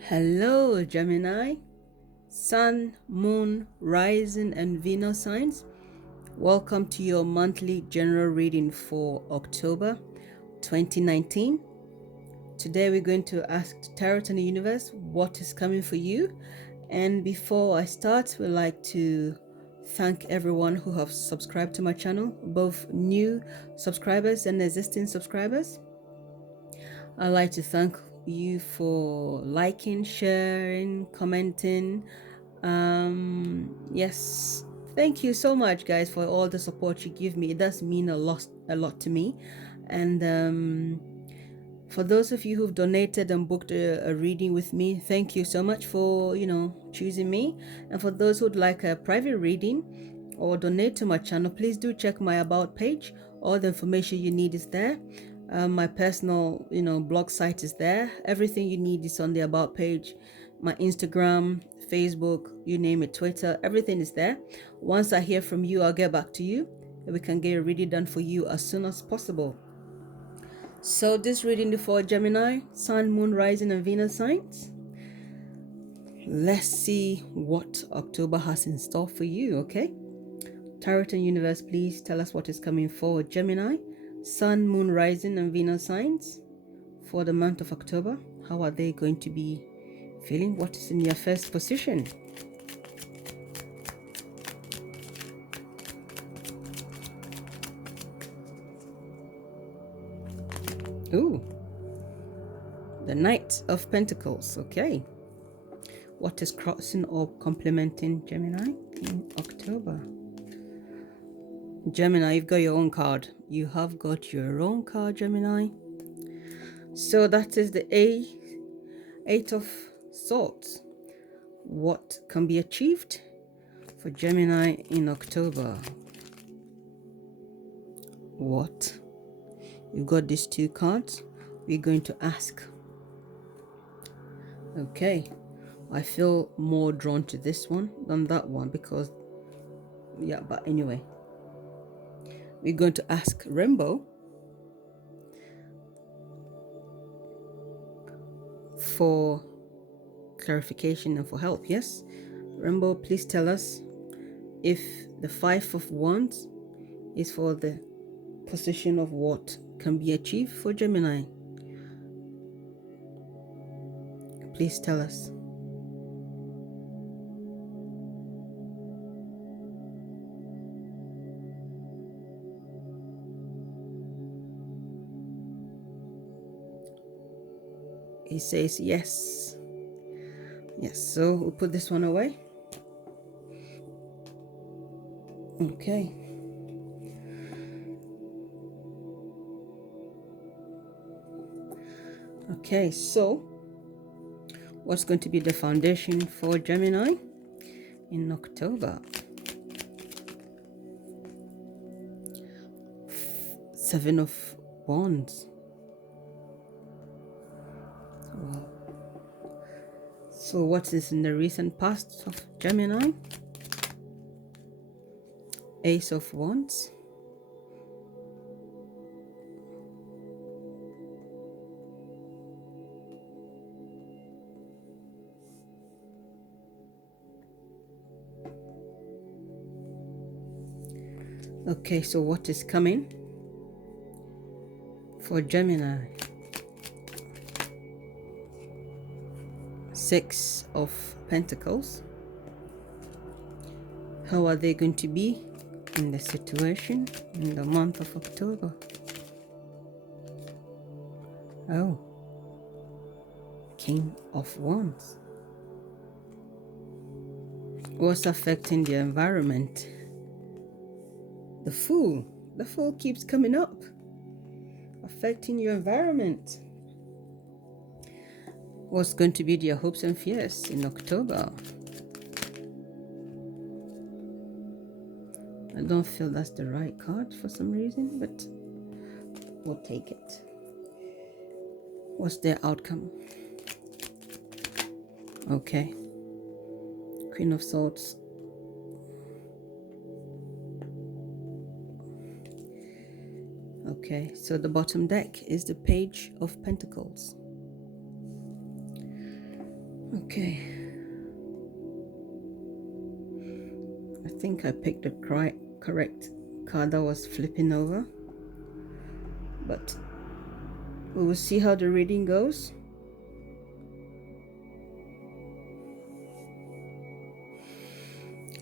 Hello, Gemini, Sun, Moon, Rising, and Venus signs. Welcome to your monthly general reading for October 2019. Today, we're going to ask Tarot and the Universe what is coming for you. And before I start, we'd like to thank everyone who have subscribed to my channel, both new subscribers and existing subscribers. I'd like to thank you for liking, sharing, commenting. Yes, thank you so much, guys, for all the support you give me. It does mean a lot to me. And for those of you who've donated and booked a reading with me, thank you so much for choosing me. And for those who'd like a private reading or donate to my channel, please do check my about page. All the information you need is there. My personal blog site is there. Everything you need is on the about page. My Instagram, Facebook, you name it, Twitter, everything is there. Once I hear from you, I'll get back to you and we can get a reading done for you as soon as possible. So this reading for Gemini, Sun, Moon, Rising, and Venus signs. Let's see what October has in store for you, okay? Tarot and Universe, please tell us what is coming for Gemini, Sun, Moon, Rising, and Venus signs for the month of October. How are they going to be feeling? What is in your first position? Ooh, the Knight of Pentacles, okay. What is crossing or complementing Gemini in October? Gemini, you've got your own card. You have got your own card, Gemini. So that is the Eight of Swords. What can be achieved for Gemini in October? What? You've got these two cards. We're going to ask. Okay. I feel more drawn to this one than that one because, yeah, but anyway. We're going to ask Rainbow for clarification and for help. Yes, Rainbow, please tell us if the Five of Wands is for the position of what can be achieved for Gemini. Please tell us. He says yes. Yes, so we'll put this one away. Okay. Okay, so what's going to be the foundation for Gemini in October? Seven of Wands. Wow. So what is in the recent past of Gemini? Ace of Wands. Okay, so what is coming for Gemini? Six of Pentacles. How are they going to be in the situation in the month of October? Oh, King of Wands. What's affecting the environment? The Fool. The Fool keeps coming up. Affecting your environment. What's going to be their hopes and fears in October? I don't feel that's the right card for some reason, but we'll take it. What's their outcome? Okay. Queen of Swords. Okay, so the bottom deck is the Page of Pentacles. Okay. I think I picked the correct card that was flipping over. But we will see how the reading goes.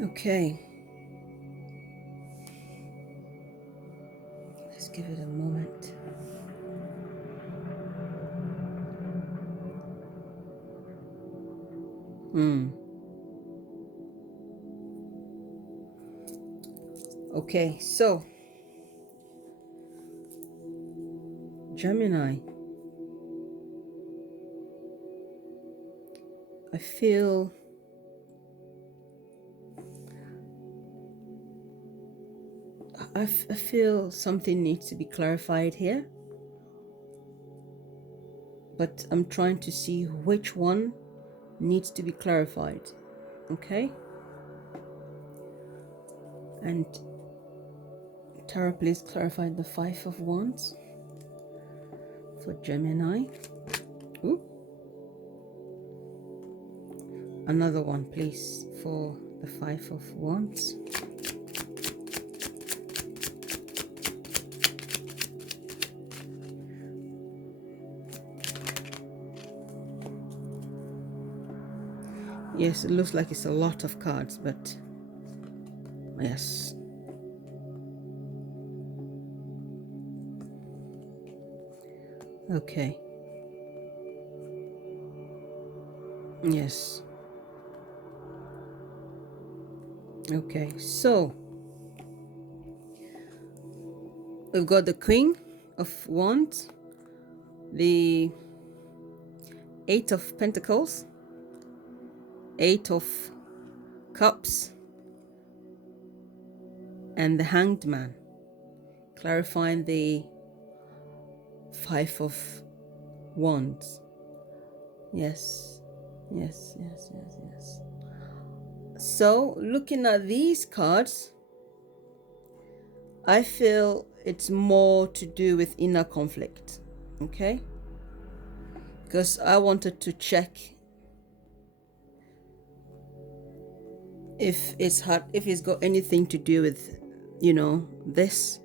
Okay. Let's give it a moment. Okay, so Gemini, I feel something needs to be clarified here, but I'm trying to see which one needs to be clarified. Okay, and Tara, please clarify the Five of Wands for Gemini. Ooh. Another one, please, for the Five of Wands. Yes, it looks like it's a lot of cards, but yes. Okay. Yes. Okay, so we've got the Queen of Wands, the Eight of Pentacles, Eight of Cups, and the Hanged Man, clarifying the Five of Wands. Yes, yes, yes, yes, yes. So looking at these cards, I feel it's more to do with inner conflict. Okay, because I wanted to check if it's got anything to do with, this,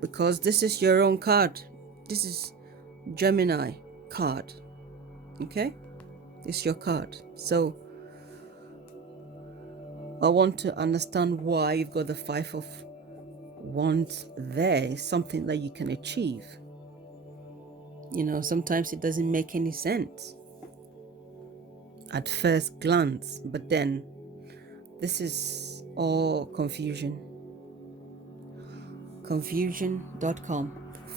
because this is your own card. This is Gemini card. Okay, it's your card. So I want to understand why you've got the Five of Wands there. It's something that you can achieve. Sometimes it doesn't make any sense at first glance, but then this is all confusion. Confusion.com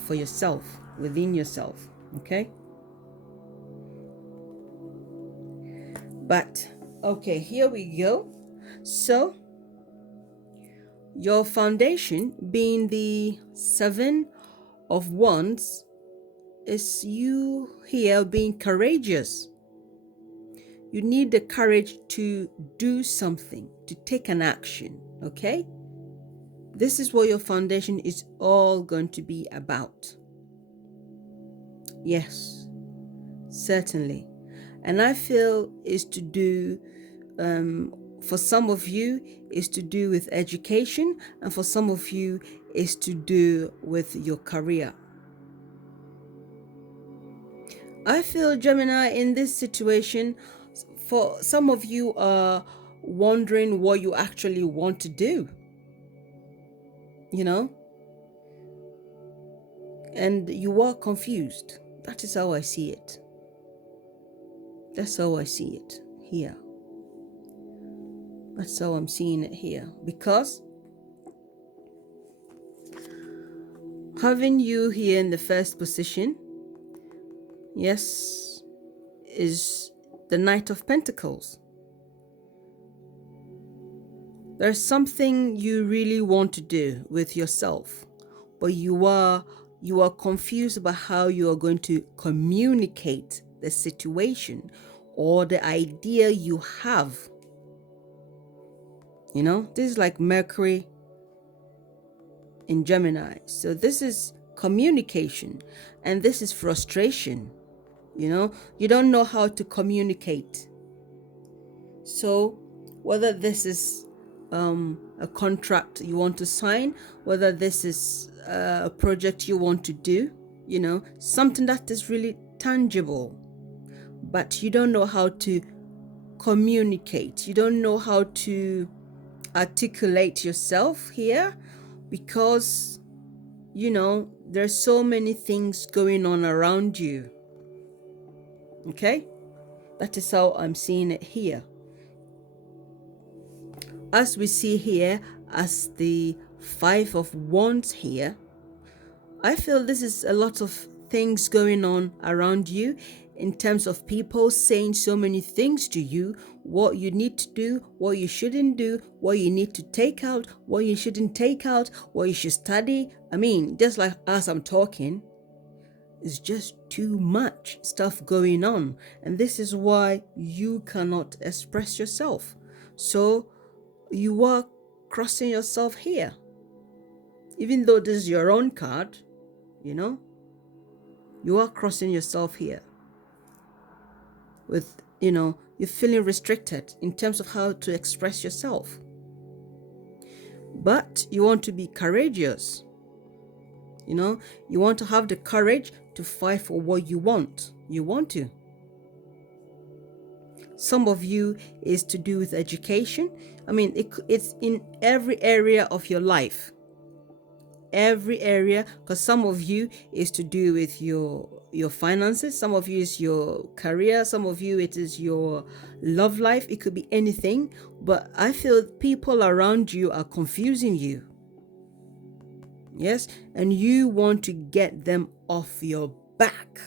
for yourself, within yourself. Okay, but okay, here we go. So your foundation, being the Seven of Wands, is you here being courageous. You need the courage to do something, to take an action. Okay, this is what your foundation is all going to be about. Yes, certainly. And I feel is to do, for some of you, is to do with education, and for some of you is to do with your career. I feel, Gemini, in this situation, for some of you are wondering what you actually want to do, and you are confused. That is how I see it. That's how I see it here. That's how I'm seeing it here. Because having you here in the first position, yes, is the Knight of Pentacles. There's something you really want to do with yourself, but you are confused about how you are going to communicate the situation or the idea you have. This is like Mercury in Gemini. So this is communication, and this is frustration. You don't know how to communicate. So whether this is a contract you want to sign, whether this is a project you want to do, something that is really tangible, but you don't know how to communicate, you don't know how to articulate yourself here, because there's so many things going on around you. Okay, that is how I'm seeing it here. As we see here as the 5 of Wands here, I feel this is a lot of things going on around you in terms of people saying so many things to you, what you need to do, what you shouldn't do, what you need to take out, what you shouldn't take out, what you should study. I mean, just like as I'm talking, it's just too much stuff going on, and this is why you cannot express yourself. So you are crossing yourself here, even though this is your own card. You are crossing yourself here with, you're feeling restricted in terms of how to express yourself. But you want to be courageous. You want to have the courage to fight for what you want. You want to. Some of you is to do with education. I mean, it's in every area of your life. Every area, because some of you is to do with your finances, some of you is your career, some of you it is your love life. It could be anything, but I feel people around you are confusing you. Yes, and you want to get them off your back.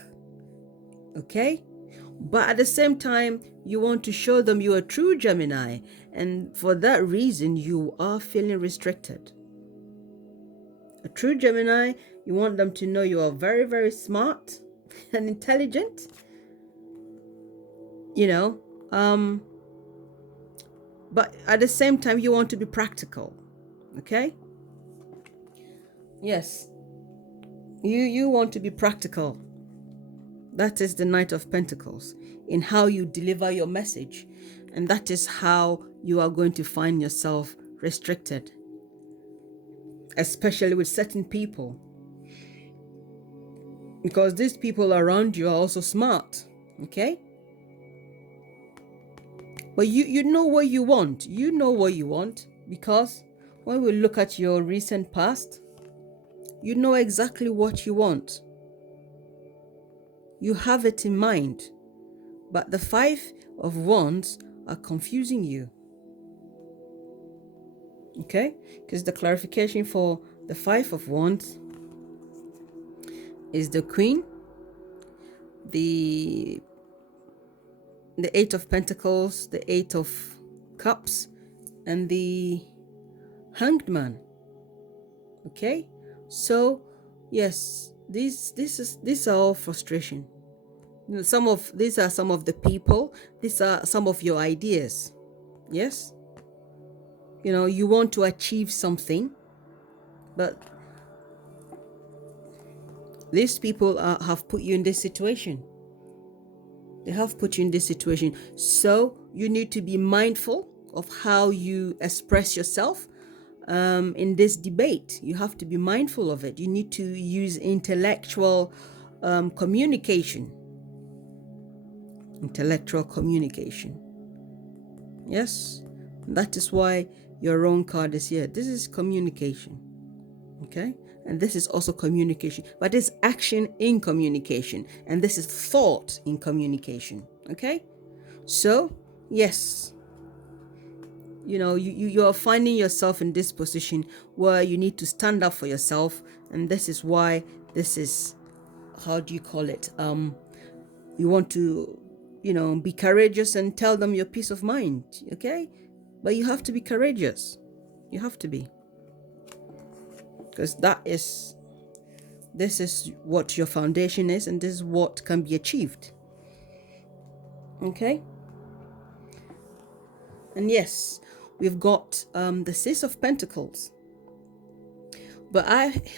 Okay, but at the same time you want to show them you are true Gemini, and for that reason you are feeling restricted. A true Gemini, you want them to know you are very, very smart and intelligent. But at the same time, you want to be practical. Okay? Yes. You want to be practical. That is the Knight of Pentacles, in how you deliver your message. And that is how you are going to find yourself restricted, especially with certain people, because these people around you are also smart. Okay, but you know what you want. Because when we look at your recent past, you know exactly what you want. You have it in mind, but the 5 of Wands are confusing you. Okay, because the clarification for the 5 of Wands is the Queen, the 8 of Pentacles, the 8 of Cups, and the Hanged Man. Okay, so yes, these are all frustration. These are some of the people. These are some of your ideas. Yes, you want to achieve something, but these people have put you in this situation. They have put you in this situation. So you need to be mindful of how you express yourself in this debate. You have to be mindful of it. You need to use intellectual communication. Intellectual communication. Yes, that is why your own card is here. This is communication. Okay, and this is also communication, but it's action in communication, and this is thought in communication. Okay, so yes, you are finding yourself in this position where you need to stand up for yourself, and this is why this is, how do you call it, you want to be courageous and tell them your peace of mind. Okay, but you have to be courageous. You have to be, because this is what your foundation is, and this is what can be achieved. Okay, and yes, we've got the 6 of Pentacles, But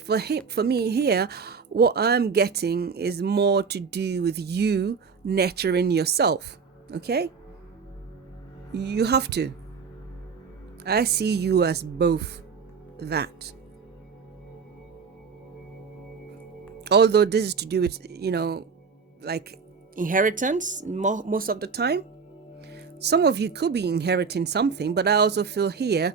for me here, what I'm getting is more to do with you nurturing yourself. Okay? You have to. I see you as both that. Although this is to do with, like inheritance most of the time. Some of you could be inheriting something, but I also feel here,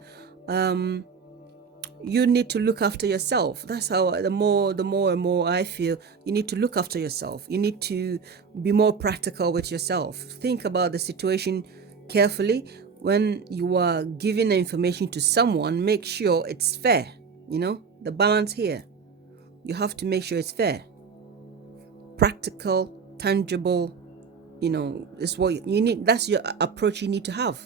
you need to look after yourself. That's how the more and more I feel you need to look after yourself. You need to be more practical with yourself. Think about the situation carefully. When you are giving the information to someone, make sure it's fair. The balance here. You have to make sure it's fair, practical, tangible. Is what you need. That's your approach you need to have.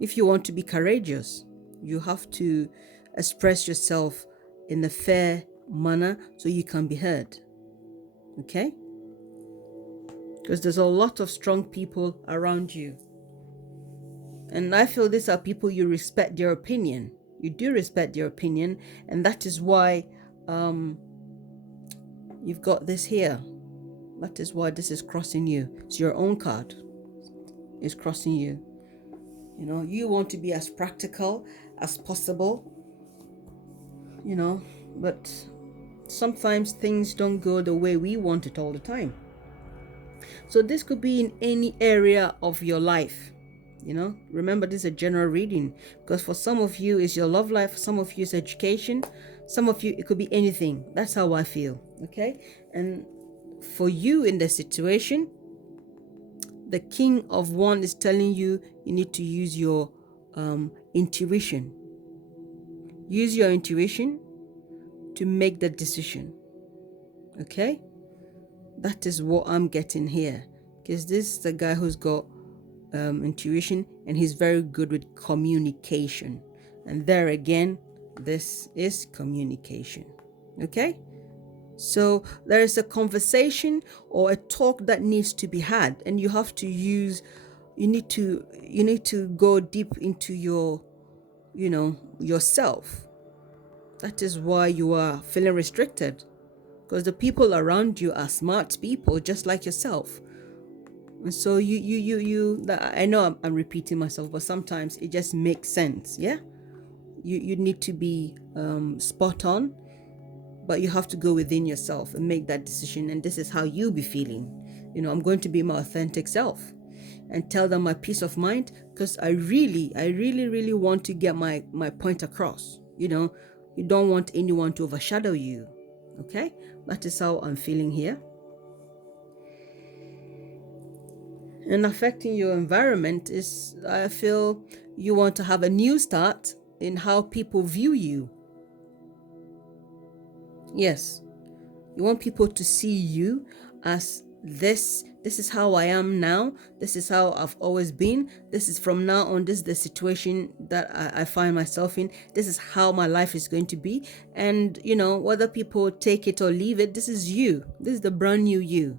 If you want to be courageous, you have to express yourself in a fair manner so you can be heard. Okay? Because there's a lot of strong people around you. And I feel these are people you respect their opinion. You do respect their opinion, and that is why you've got this here. That is why this is crossing you. It's your own card. It's crossing you. You want to be as practical as possible, but sometimes things don't go the way we want it all the time. So this could be in any area of your life. Remember, this is a general reading, because for some of you it's your love life, some of you it's education, some of you it could be anything. That's how I feel. Okay? And for you in the situation, the King of Wands is telling you need to use your intuition. Use your intuition to make the decision. Okay? That is what I'm getting here. Because this is the guy who's got intuition, and he's very good with communication. And there again, this is communication. Okay? So there is a conversation or a talk that needs to be had, and you have to use, you need to go deep into your, yourself. That is why you are feeling restricted, because the people around you are smart people just like yourself. And so I know I'm repeating myself, but sometimes it just makes sense. Yeah, you need to be spot on, but you have to go within yourself and make that decision. And this is how you be feeling. I'm going to be my authentic self and tell them my peace of mind, because I really want to get my point across. You don't want anyone to overshadow you. Okay, that is how I'm feeling here. And affecting your environment is, I feel you want to have a new start in how people view you. Yes, you want people to see you as this is how I am now, this is how I've always been, this is from now on, this is the situation that I find myself in, this is how my life is going to be. And whether people take it or leave it, this is you, this is the brand new you.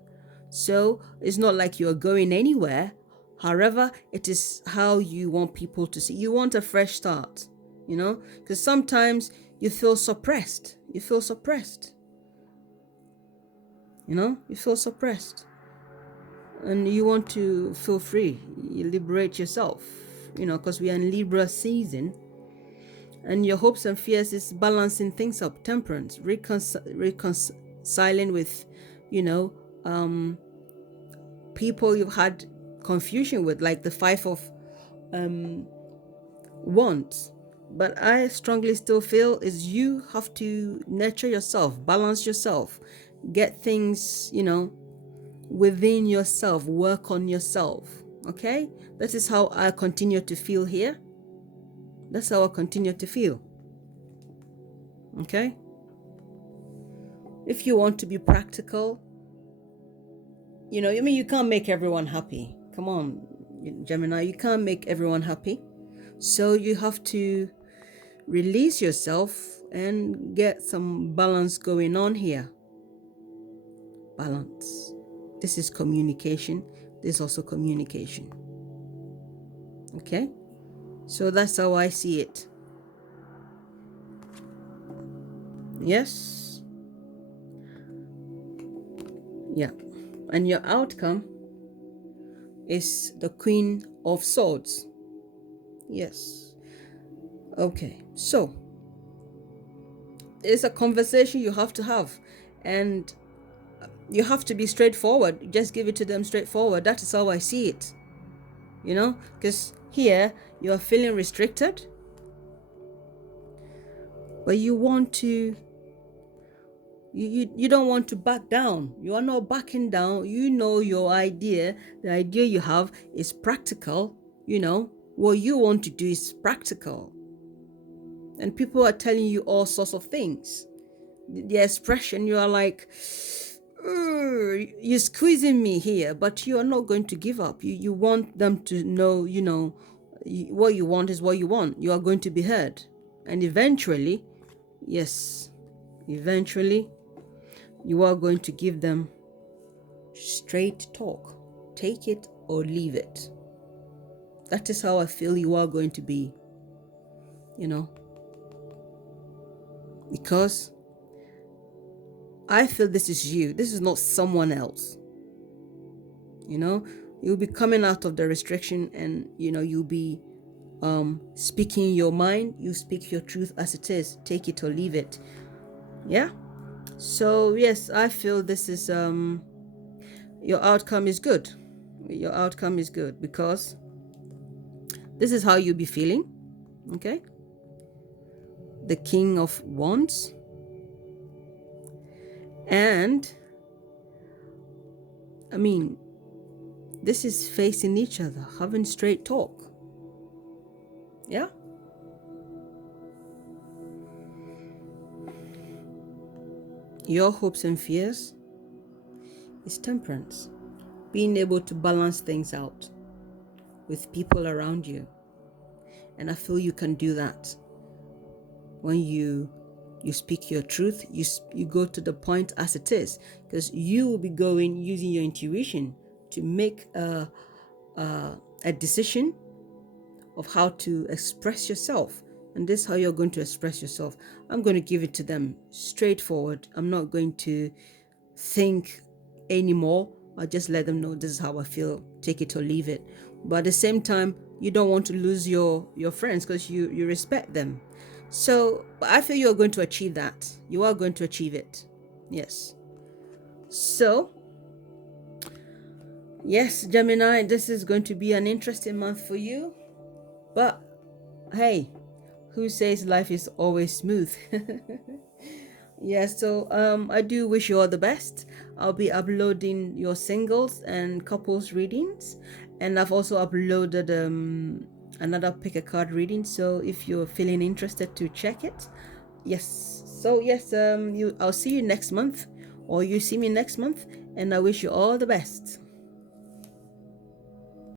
So it's not like you're going anywhere. However, it is how you want people to see. You want a fresh start, because sometimes you feel suppressed. You feel suppressed. And you want to feel free. You liberate yourself, because we are in Libra season. And your hopes and fears is balancing things up, temperance, reconciling with, people you've had confusion with, like the 5 of Wands. But I strongly still feel is you have to nurture yourself, balance yourself, get things, within yourself, work on yourself. Okay? That is how I continue to feel here. That's how I continue to feel. Okay? If you want to be practical, you can't make everyone happy. Come on, Gemini, you can't make everyone happy. So you have to release yourself and get some balance going on here. Balance. This is communication. This is also communication. Okay? So that's how I see it. Yes. Yeah. And your outcome is the Queen of Swords. Yes. Okay. So it's a conversation you have to have, and you have to be straightforward. Just give it to them straightforward. That is how I see it. Because here you are feeling restricted, but you want to you don't want to back down. You are not backing down. Your idea, the idea you have is practical. What you want to do is practical, and people are telling you all sorts of things. The expression, you are like, you're squeezing me here, but you are not going to give up. You want them to know, what you want is what you want. You are going to be heard, and eventually, yes, eventually you are going to give them straight talk. Take it or leave it. That is how I feel you are going to be, because I feel this is you. This is not someone else. You'll be coming out of the restriction, and you'll be speaking your mind. You speak your truth as it is. Take it or leave it. Yeah. So yes, I feel this is your outcome is good. Your outcome is good because this is how you'll be feeling. Okay. The King of Wands. And I mean, this is facing each other, having straight talk. Yeah. Your hopes and fears is temperance. Being able to balance things out with people around you. And I feel you can do that when you speak your truth. You go to the point as it is, because you will be using your intuition to make a decision of how to express yourself. And this is how you're going to express yourself. I'm going to give it to them straightforward. I'm not going to think anymore. I'll just let them know this is how I feel. Take it or leave it. But at the same time, you don't want to lose your friends, because you respect them. So I feel you're going to achieve that. You are going to achieve it. Yes. So yes, Gemini, this is going to be an interesting month for you. But hey, who says life is always smooth? Yeah, so I do wish you all the best. I'll be uploading your singles and couples readings, and I've also uploaded another pick a card reading. So if you're feeling interested to check it, yes. So yes, I'll see you next month, or you see me next month, and I wish you all the best.